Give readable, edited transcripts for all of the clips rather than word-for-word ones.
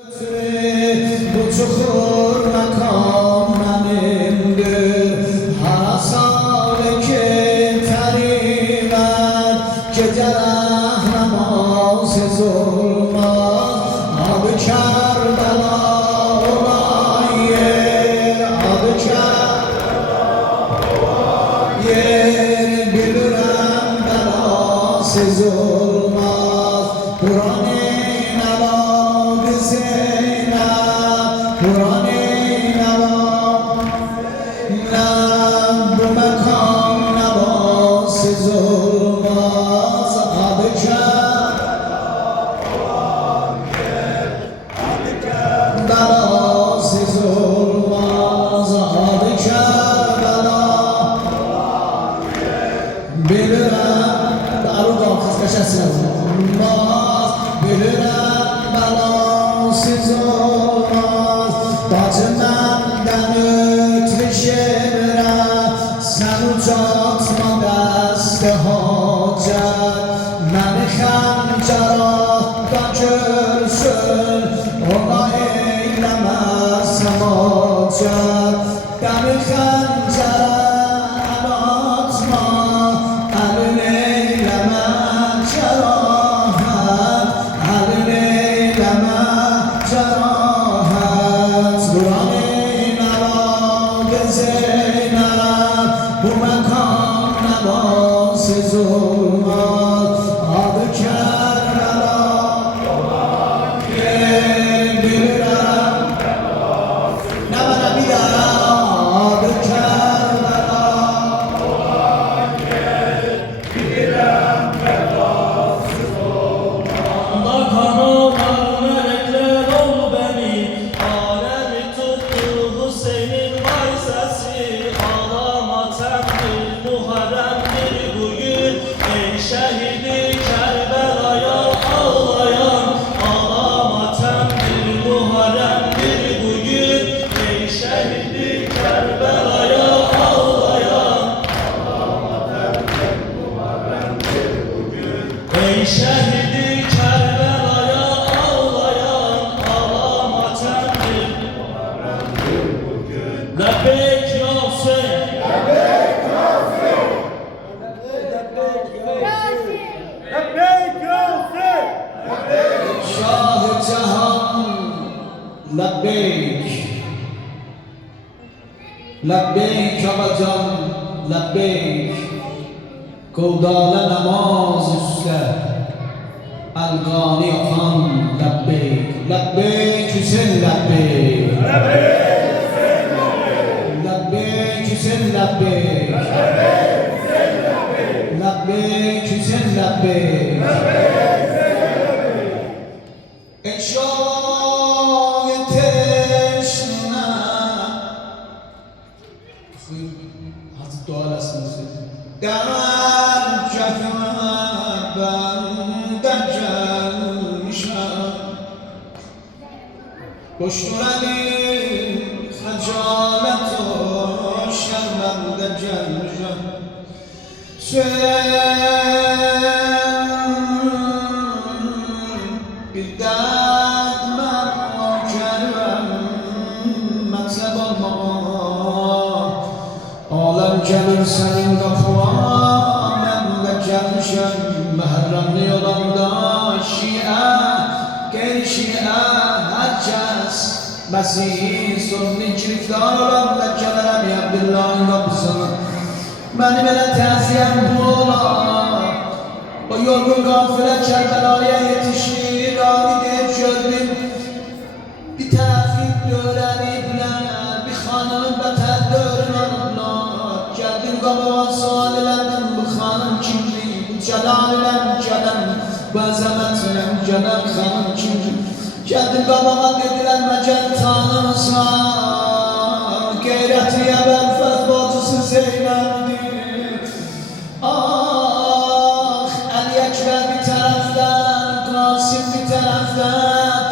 Bu çukur makam benimdir. Harasaldaki teriler geceler namazsız olmaz. Adı Kerbela olan yer, adı Kerbela olan yer. Bilirəm belasız olmaz. Kur'an-ı bu makam namazsız olmaz. Adı Kerbela olan yer, adı Kerbela'sız olmaz. Adı Kerbela olan yer. Bilirəm darudan kızgaşasız olmaz. Bilirəm belasız olmaz. Bacımdan ötürü şemirə sen ucatma dəstə hacət. Məni xəncərətdə görsün, ona eyləməsəm hacət. Dəmi xəncərə əl atma, əlin eyləmə cərahət, əlin eyləmə cərahət. Buranın əlağı Zeynəb, bu makam namazsız olmaz. Adı Kerbela olan yer, bilirəm nə mənə bir daha. Adı Kerbela olan yer, bilirəm belasız olmaz. Allah kanalar melekler ol beni, alemi tuttu Hüseyin'in vay sesi. Ağlama temdir, muharremdir bugün, ey şehidi Kerbela'ya ağlayan. Ağlama temdir, muharremdir bugün, ey şehidi Kerbela'ya ağlayan. Ağlama temdir, muharremdir bugün, ey şehidi Kerbela'ya ağlayan. Ağlama temdir, muharremdir bugün. Lebbeyk ya Hüseyin, Lebbeyk ya Hüseyin. Şah-ı Cihan lebbeyk, lebbeyk abacan lebbeyk. Kurdale namaz üstə Elgani xan lebbeyk, lebbeyk Hüseyin lebbeyk, lebbeyk Hüseyin lebbeyk, lebbeyk Hüseyin lebbeyk. Ey şah-ı teşne, Hazret dua eləsiniz. Dərgahına bəndə gəlmişəm, boşdur əlim xəcalət o şərməndə gəlmişəm. Bir dərd mən o gəlirəm məqsəd olmağa. Aləm gəlir sənin qapığa, mən də gəlmişəm məhərrəmli olanda. Şiə, qeyri-şiə, hər kəs Məsih sonunu giriftar olanda gələrəm ya Abdullahın qapısına. Mənim elə təziyyəm bu olar. O yorgun qafilə Kərbəlaya yetişir, abi deyib gördüm. Bir tərəfin öyrəniblər, bir xanımın bətər dörün alıblar. Gəldim qabağa sual elədim, bu xanım kimdir? Bu cəlal iləm gələm, bu əzəmət iləm gələm, xanım kimdir? Gəldim qabağa dedilər, məgər tanımısan, qeyrəti əbəlfəz bacısı Zeynəbdir. Ah, Əli Əkbər bir tərəfdən, Qasim bir tərəfdən,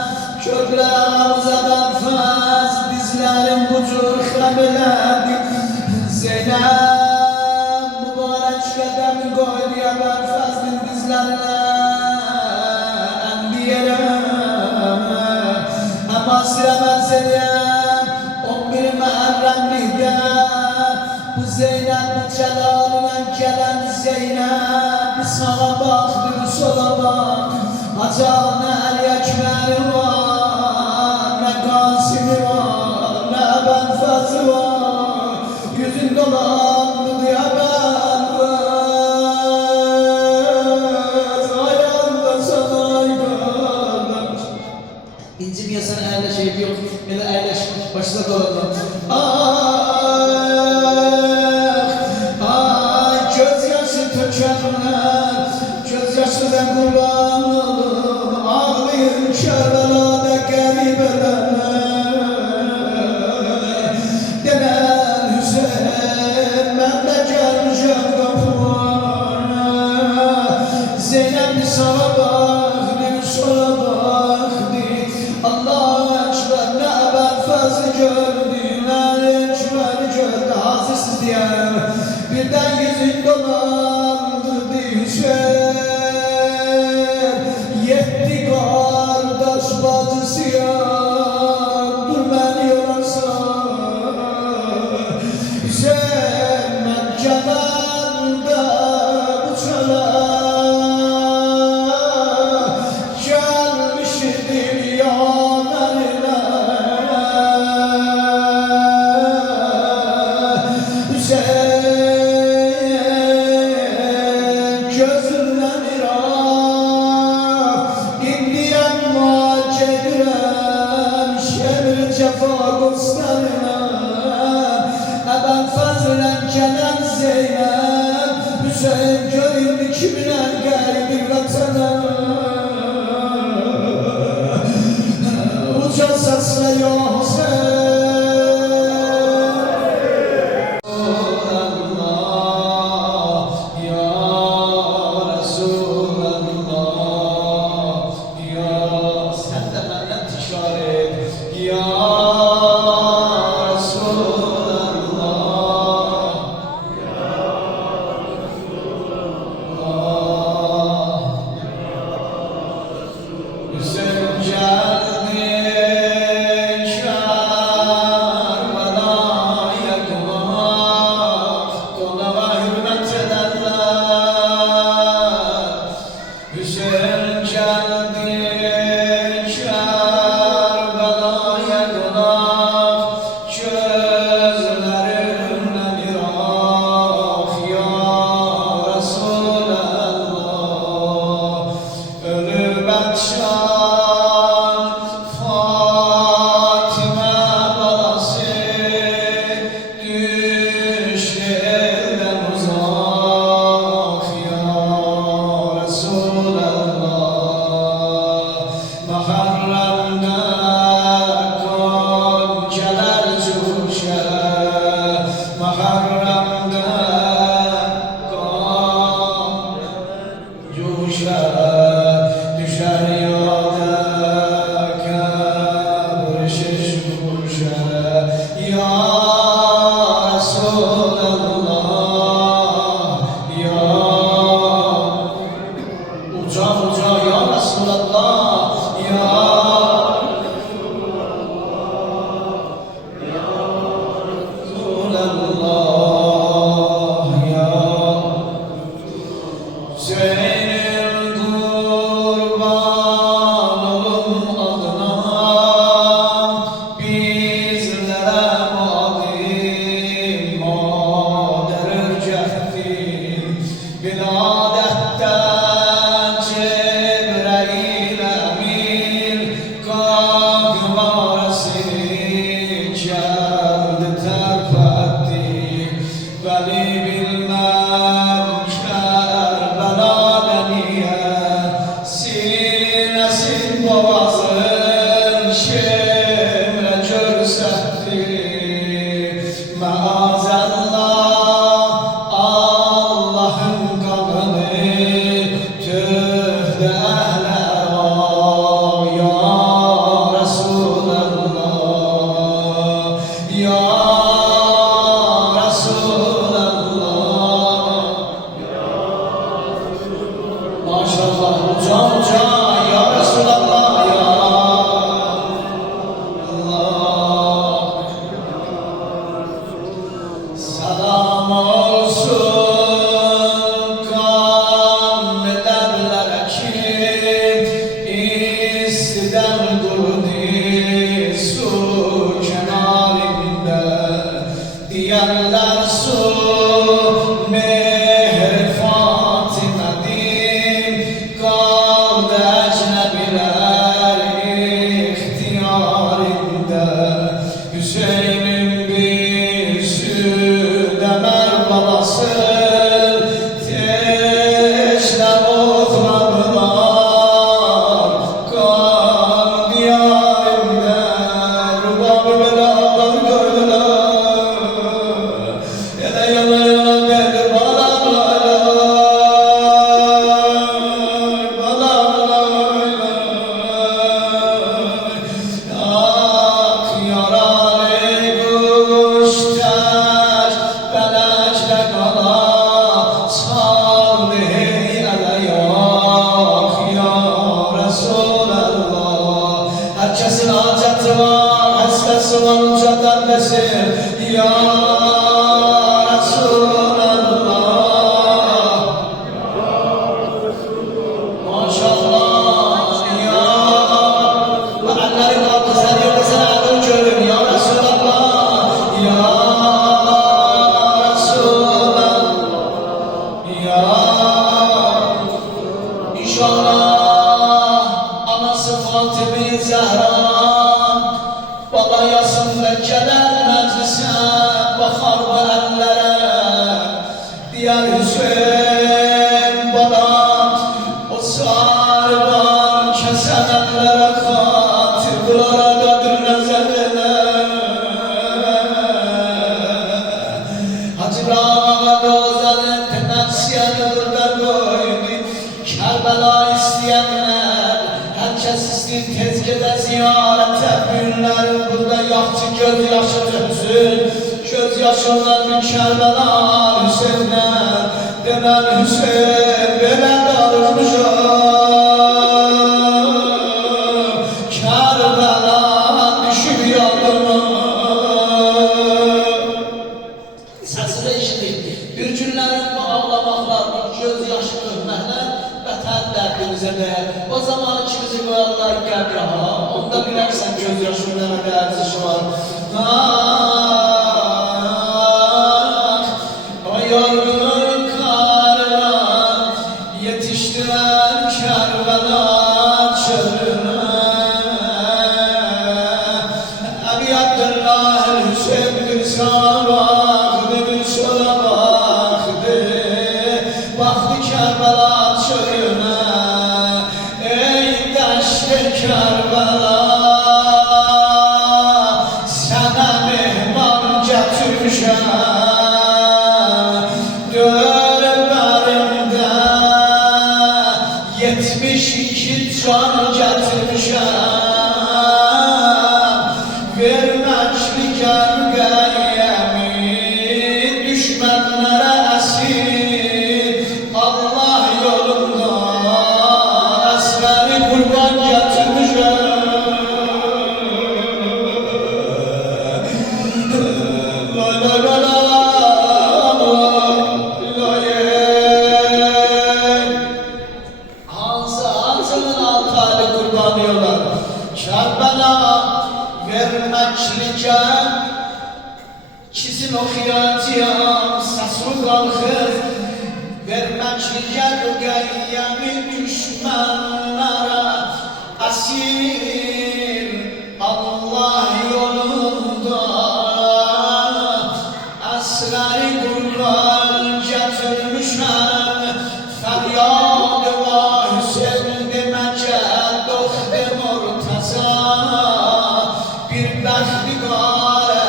köklər ağzı əbəlfəz, dizlərim bu cür xəm elədi. Zeynəb mübarək qədəmi qoydu əbəlfəzin dizlərinə. Nasir'e benzeyen 11 Muharrem'de bu Zeynep bu Celal'le gelen Zeynep bir sağa bak bir sola bak Acaba Ali Ekber'i var ne Kasım'ı var ne Benfez'i var yüzün dolandı diye Benfez ayağında sana ayağında İncimiyorsan eğer şey yok beni eğleş başına dolandı gözyaşı tökenler gözyaşından kurban olun ağlayın Kerbela'da garibeler denen Hüseyin ben de gelmişim kapıma Zeynep bir sağa baktı bir sola baktı Allahu Ekber ne Benfez'i gördü ne Ekber'i gördü hazırsız diye birden yüzün dolandırdı Hüseyin yetti kardeş bacısı yandır beni yorarsan Hüseyin ben cananda bu çala gelmiştir yanarına Hüseyin gözünden irak indiyen macedirem şemir cefa göstermem Benfez'le gelen Zeynep Hüseyin göründü kimine geldi vatana uca sesle ya Hüseyin ucadan desin ya Resulallah. Maşallah ya. Bu elleri kaldı sen yoksa adım görün ya Resulallah. Ya Resulallah. Ya İnşallah anası Fatıma Zehra balayasında gelen meclise bakar bu ellere diğer Hüseyin bana o sarıdan kesen ellere katiplara döndür nezerler. Hacı Rahman'a gözlerin tenasiyeni burada koydu. Kerbela isteyenler herkes isteyip tezgede ziyarete günlerin burada yaxçı göz yaşı döksün. Göz yaşından bir Kerbela Hüseyinler denen Hüseyin belə darılmışım. Kerbela düşüp yadına. Səsini eşitdik. Bir günlərin bu ağlamaqlar, bu göz yaşı dökməklər vətən dərdimizə dəyər. O zaman ikimizi qoyarlar qəbraha, onda bilərsən göz yaşından nə ərziş var. O yorğun karına yetişdirən Kərbela çölünə. Əbi Abdullah Hüseyin bir sağa baxdı, bir sola baxdı. Baxdı Kərbela çölünə. Ey dəşt Kərbela, sənə mehman gətirmişəm. Dörbərimdə 72 can gətirmişəm. Verməkli gərgəyəmi düşmənlərə əsir. Allah yolunda əsləri qurban gətirmişəm. La la la la Hansının 6 aylı qurbanıyorlar. Kərbela verməklikə Kisin oxuyacağım səsru qalxır. Verməklikə rüqəyyəmi düşmənlərə əsir. Allah yolunda əsləri qurban gətirmişəm. Fəryadı var Hüseyin deməkə doxdu Murtaza. Bir bəxti qarə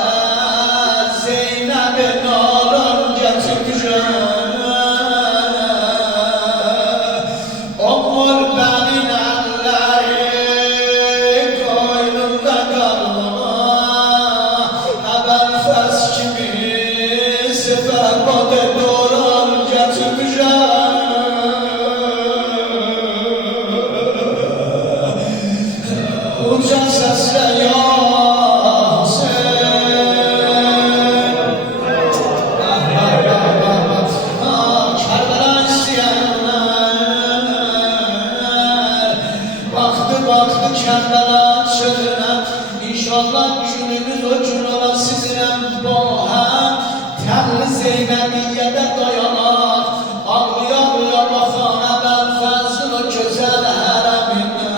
Zeynəb nalan gətirmişəm. Oğul bənin əlləri qoynunda qalma. Əbəl fəs kimi səbəbadə dolan gətirmişəm. Uca səslə ya Hüseyin. Kərbela istəyənlər baxdı Kərbela çölünə. İnşallah günümüz o gün ola sizinlə bu həm Təbli Zeynəbiyyədə dayanaq. Ağlıya ağlıya baxan əbəl fəzl o gözəl hərəmindən.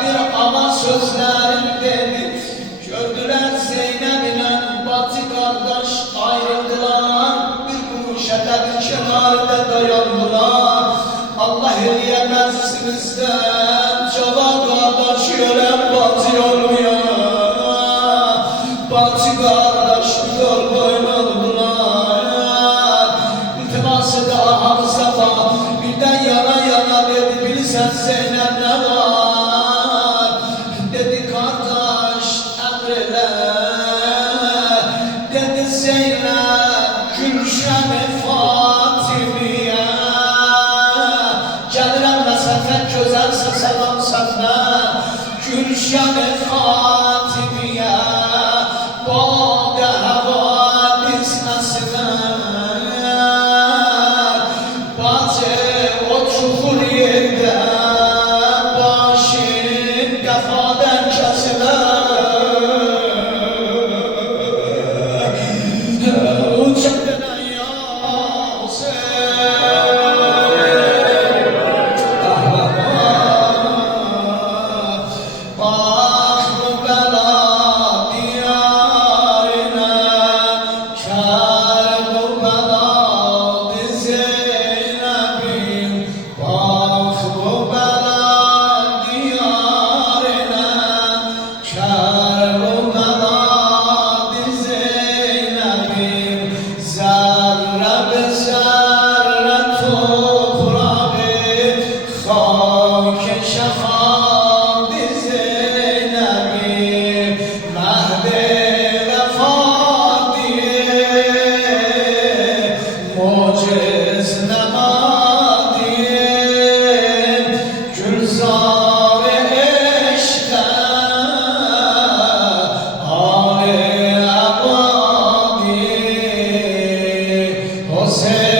Bir ama sözlərin dedi. Gördülər Zeynəb ilə Batı qardaş ayrıldılar. Bir quşədə bir kənarda dayandılar. Allah eləyəməz sizdən cavan qardaş ölən Batı olmayan. Batı qardaş yol boyun oldular. İltimas edə ağamıza bax, birdən yana yana dedi. Bilirsən Zeynəb nə var? Dedi qardaş əmr elə. Dedi Zeynəb Gülşən-i Fatimiyə. Gəlirəm məsəfə gözəlsə salam sənə. Gülşən جان خاتمیه باد حوادث اصلا بچه o çukur yerde başın kafadan kesilir uçaktan José